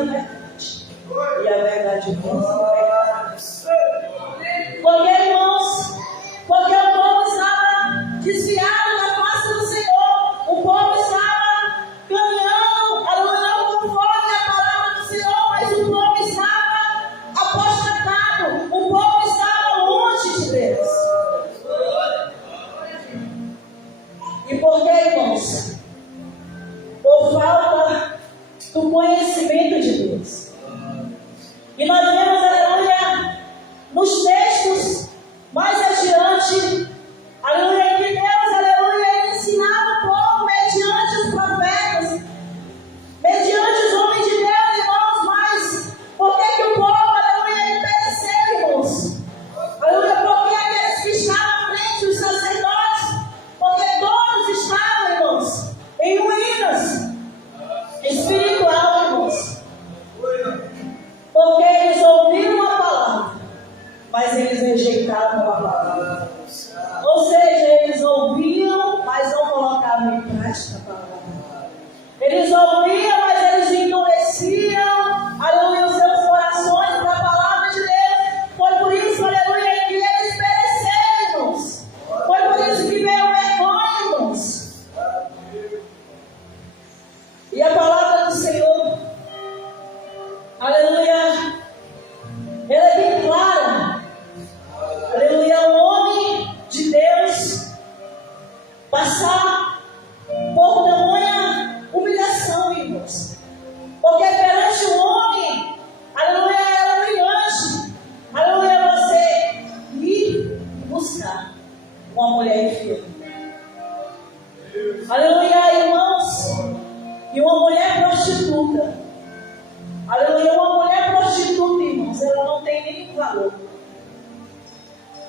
a verdade. E a verdade vos libertará. Porque, irmãos, porque o povo estava desviado da face do Senhor. O povo estava caminhando, não conforme a palavra do Senhor, mas o povo estava apostatado. O povo estava longe de Deus. E por que, irmãos? Por falta do conhecimento de Deus. E nós vemos, aleluia, nos textos mais adiante, aleluia, que Deus, aleluia, ensinava o povo mediante os profetas, mediante os homens de Deus, irmãos. Mas por que o povo, aleluia, pereceu, irmãos? Aleluia, porque aqueles que estavam à frente, os sacerdotes, porque todos estavam, irmãos, em ruínas espiritual, irmãos. Porque eles ouviram a palavra, mas eles rejeitaram a palavra. Ou seja, eles ouviam, mas não colocavam em prática a palavra. Eles ouviam, mas eles endureciam, aleluia, os seus corações para a palavra de Deus. Foi por isso, aleluia, que eles pereceram, irmãos. Foi por isso que veio vergonha, irmãos. E a palavra do Senhor, aleluia, ela é bem clara. Aleluia, o homem de Deus passar por tamanha humilhação, irmãos. Porque perante o homem, aleluia, é humilhante. Aleluia, você ir buscar uma mulher enferma. Aleluia, irmãos. E uma mulher prostituta. Aleluia, uma mulher prostituta, irmãos, ela não tem nenhum valor.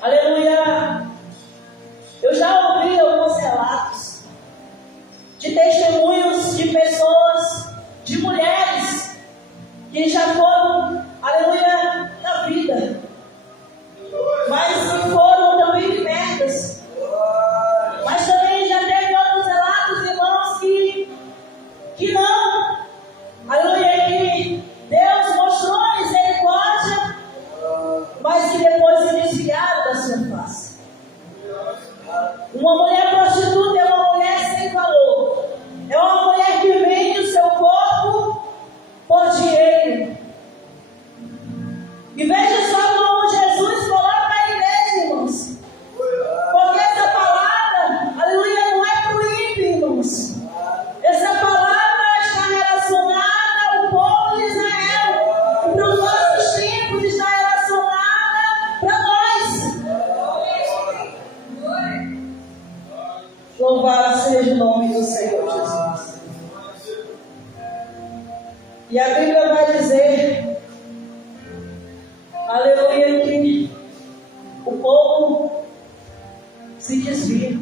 Aleluia. Eu já ouvi alguns relatos de testemunhos de pessoas, de mulheres que já foram, aleluia, na vida, mas que foram também libertas. Mas também já teve outros relatos, irmãos, que não, aleluia, que Deus mostrou a misericórdia, mas que depois se desviaram da sua face. Uma mulher prostituta é uma mulher sem valor. É uma mulher que vende o seu corpo por dinheiro. E veja só como Jesus coloca a igreja, irmãos. Porque essa palavra, aleluia, não é para o ímpio, irmãos. Essa palavra está relacionada ao povo de Israel. E para os nossos tempos está relacionada para nós. Louvado seja o nome do Senhor Jesus. E a Bíblia vai dizer, aleluia, que o povo se desvia.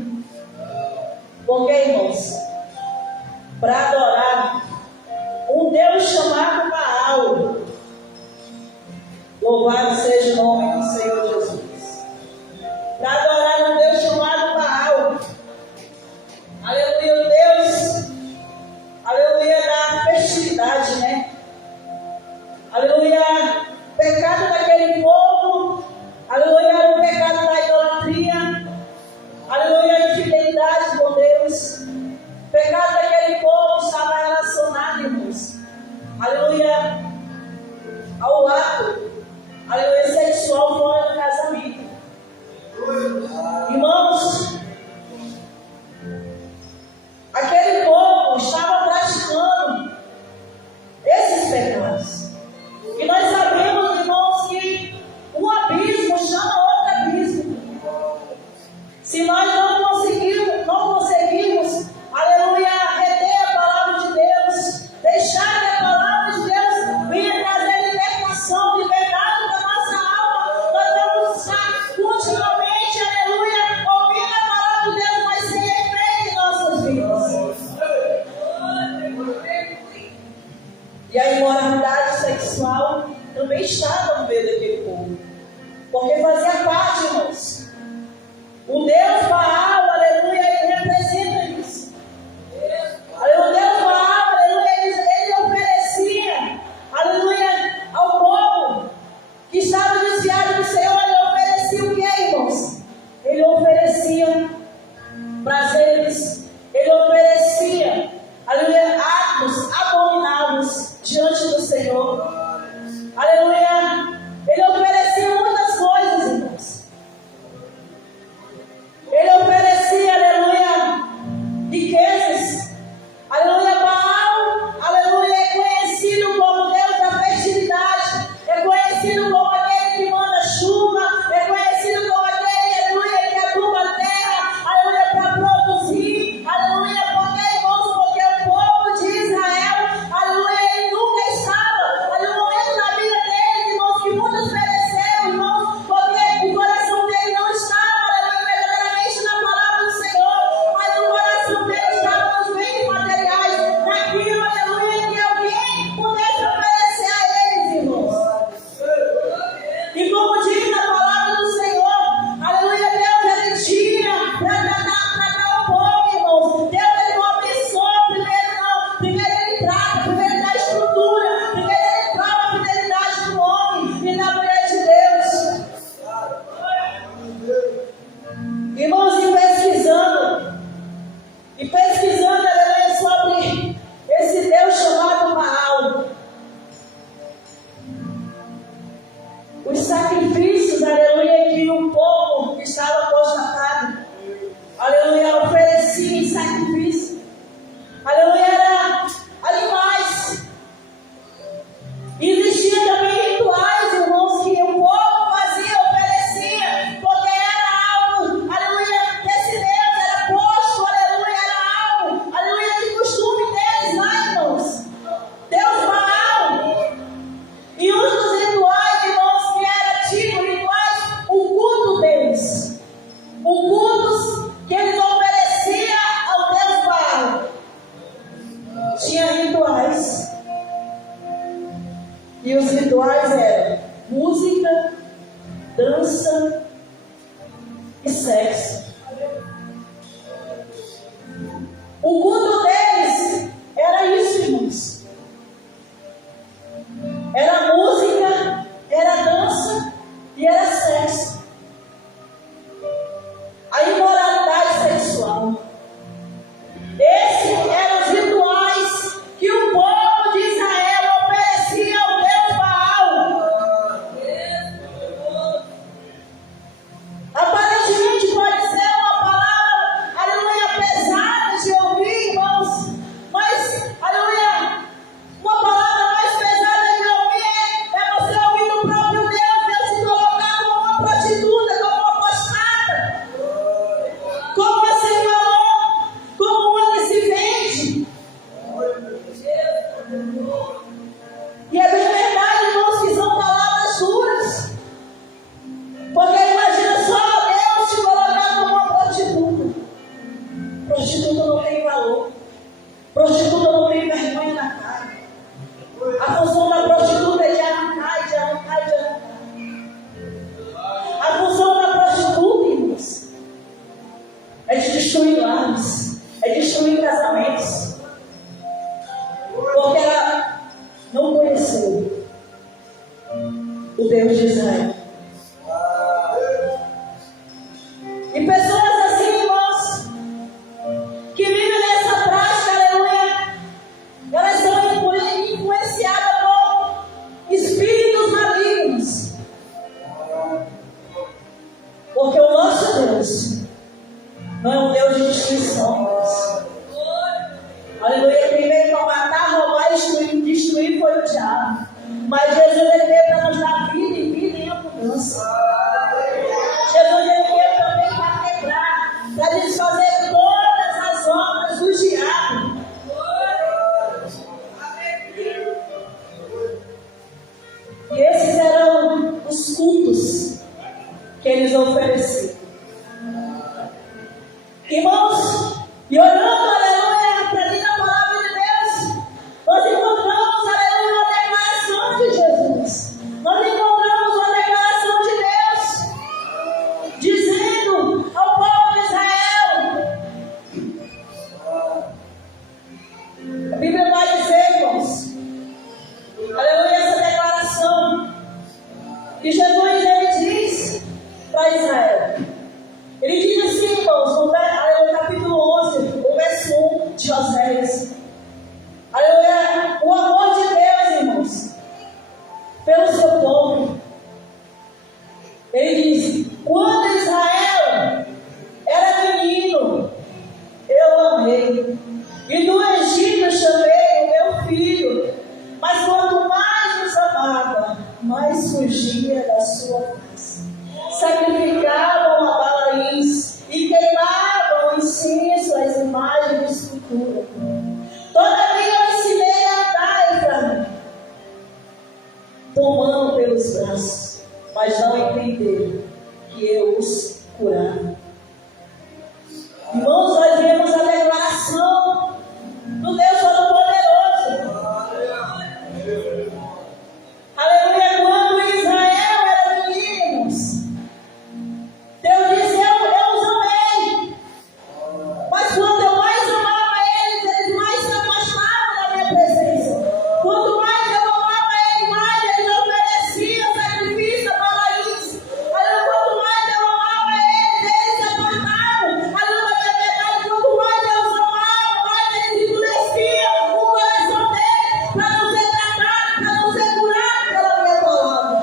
Porque, irmãos, para adorar um Deus chamado Baal. Louvado seja o nome do Senhor Jesus. Para adorar um Deus chamado Baal. Aleluia, o Deus, aleluia, da festividade, né? Aleluia, o pecado daquele povo, aleluia, era o pecado da idolatria, aleluia, a infidelidade com Deus. O pecado daquele povo estava relacionado, irmãos, aleluia, ao ato, aleluia, sexual fora do casamento. Irmãos, aquele povo estava praticando esses pecados. E nós sabemos, irmãos, que um abismo chama outro abismo. Se nós não conseguirmos, aleluia, reter a palavra de Deus, deixar que a palavra de Deus venha trazer libertação, liberdade para a nossa alma, nós vamos estar continuamente, aleluia, ouvindo a palavra de Deus, mas sem efeito em nossas vidas. E a imoralidade sexual também estava no meio daquele povo, porque fazia parte, irmãos. O Deus Baal, aleluia, ele representa isso. O Deus Baal, aleluia, ele oferecia, aleluia, Senhor. Aleluia. Ele oferecia muitas coisas, irmãos. Ele oferecia, aleluia, riquezas. Aleluia, Baal, aleluia, é conhecido como Deus da fertilidade. É conhecido como aquele que manda chuva. É conhecido como aquele, aleluia, que aduba a terra, aleluia, para produzir. Aleluia, porque, irmãos, porque o povo de Israel, aleluia, ele nunca estava. Ali no momento da vida deles, irmãos, que muitos pereceram, irmãos, porque o coração dele não estava, aleluia, verdadeiramente na palavra do Senhor, mas o coração dele estava nos bens materiais, naquilo, aleluia, que alguém pudesse oferecer a eles, irmãos. E como diz a palavra do Senhor, aleluia, Deus, ele tinha para dar o povo, irmãos. Deus, ele não abençoa primeiro, não. Primeiro ele trata, primeiro ele dá estrutura, primeiro ele prova a fidelidade do homem e da mulher de Deus. Irmãos, e pesquisando, aleluia, sobre esse Deus chamado Baal, os sacrifícios, aleluia, que o povo que estava apostatado, aleluia, oferecia em sacrifício, aleluia, era animais. Existiam também rituais, irmãos, que o povo fazia, oferecia, porque era algo, aleluia, que esse Deus era posto, aleluia, era algo, aleluia, de costume deles lá, irmãos. Deus Baal. E um dos rituais, irmãos, que era tipo rituais, o culto deles. O culto que eles ofereciam ao Deus Baal. Tinha rituais. E os rituais eram música, dança e sexo. O culto deles era isso, irmãos. Era música, era dança e era sexo. A imoralidade sexual. Esses eram os rituais que o povo de Israel oferecia ao Deus Baal. Aparentemente pode ser uma palavra, aleluia, pesada de ouvir, irmãos. Mas, aleluia, uma palavra mais pesada de ouvir é você ouvir o próprio Deus se colocar como uma prostituta, como uma apostada, como uma senhora, como uma que se vende. E é bem verdade, irmãos, que são palavras duras. Porque imagina só Deus te colocar como uma prostituta. Prostituta não tem valor. Prostituta não tem vergonha na cara. A função da prostituta é de arrancar, de arrancar, de arrancar. A função da prostituta, irmãos, é de destruir lares, é de destruir casamentos. Porque ela não conheceu o Deus de Israel. E pessoas assim, irmãos, que vivem nessa prática, aleluia, elas são influenciadas por espíritos malignos. Porque o nosso Deus não é um Deus de destruição, irmãos. Aleluia, quem veio para matar, roubar e destruir foi o diabo. Mas Jesus ele veio para nos dar vida e vida em abundância. Jesus ele veio também para quebrar, para desfazer todas as obras do diabo. E esses eram os cultos que eles ofereciam. Irmãos, e olhando, aleluia, para dentro da palavra de Deus, nós encontramos, aleluia, uma declaração de Jesus. Nós encontramos uma declaração de Deus, dizendo ao povo de Israel. A Bíblia vai dizer, irmãos, aleluia, essa declaração, que Jesus, ele diz para Israel. Ele diz assim, irmãos, no capítulo 11, o verso 1 de Oséias. Aleluia. O amor de Deus, irmãos, fugia da sua face. Sacrificavam a Balaíns e queimavam incenso às imagens de escultura. Todavia eu ensinei a andar para mim, tomando pelos braços, mas não entenderam que eu os curava. Irmãos, nós vemos a declaração do Deus Todo-Poderoso. Aleluia. Quando Israel era meninos, Deus disse: eu os amei. Mas quando eu mais amava eles, eles mais se afastavam da minha presença. Quanto mais eu amava eles, mais eles ofereciam sacrifício a Balaíns. Quanto mais eu amava eles, eles se afastavam. Quanto mais eu os amava, mais eles endureciam o coração deles para não ser tratado, para não ser curado pela minha palavra.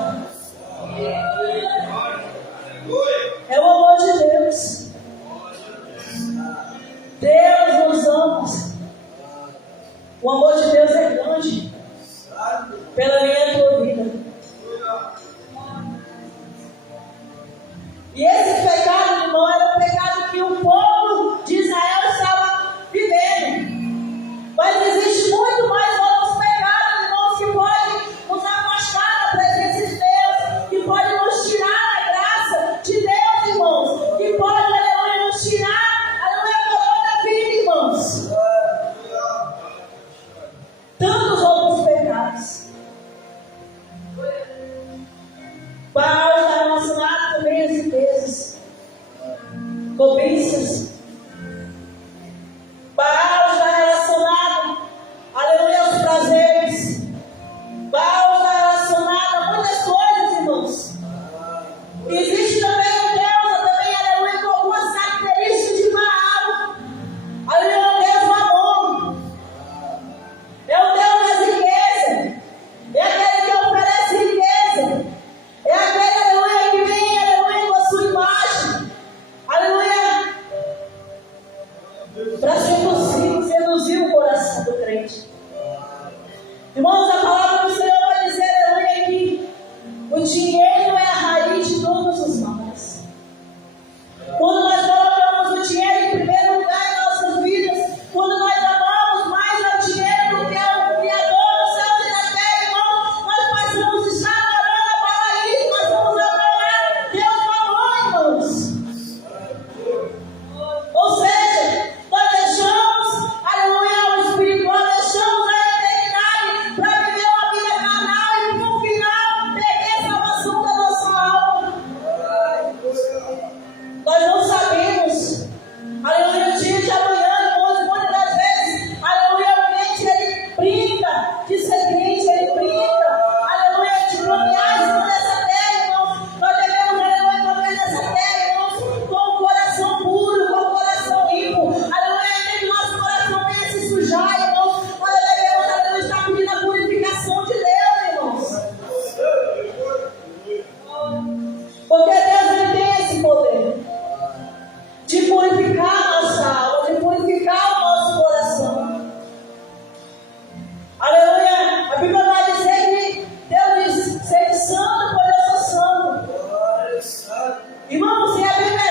É o amor de Deus. Deus nos ama. O amor de Deus é grande pela minha e tua vida. E esse pecado, irmão, era o pecado que o povo de Israel estava vivendo. Mas existe muito mais outros pecados, irmãos, que podem nos afastar da presença de Deus, que podem nos tirar a graça de Deus, irmãos, que podem, aleluia, nos tirar, aleluia, a coroa da vida, irmãos. Tantos outros pecados. Baal está relacionado com meios e pesos, cobiças. Baal está relacionado, aleluia, aos prazeres. Baal está relacionado a muitas coisas, irmãos. Existe também um Deus, também, aleluia, com algumas características de Baal. Aleluia, o Deus Mamon. É o Deus das riquezas. É aquele que oferece riqueza. É aquele, aleluia, que vem, aleluia, com a sua imagem. Aleluia. Para seduzir o coração do crente. Irmãos, a palavra do Senhor vai dizer, aleluia, que o dinheiro é a raiz de todos os males. Quando nós colocamos o dinheiro em primeiro lugar em nossas vidas, quando nós amamos mais ao dinheiro do que ao Criador dos céus e da terra, irmãos, nós passamos a estar adorando a Balaíns, nós vamos adorar Deus Mamon, irmãos. Ou seja, nós deixamos, aleluia, o espiritual, deixamos a eternidade para viver uma vida carnal e no final perder a salvação da nossa alma. Nós não sabemos, aleluia, o dia de amanhã, irmãos, muitas das vezes, aleluia, o crente, ele brinca de ser crente, ele brinca, aleluia, de caminhar em cima dessa terra, irmãos. Nós devemos, aleluia, caminhar nessa terra, irmãos, com o coração puro, com o coração limpo, aleluia, ainda que nosso coração venha se sujar, irmãos, nós devemos, aleluia, estar pedindo a purificação de Deus, irmãos. Porque Deus, ele tem esse poder de purificar a nossa alma, de purificar o nosso coração. Aleluia. A Bíblia vai dizer que Deus diz: sede santo, pois eu sou santo. Irmãos, se a Bíblia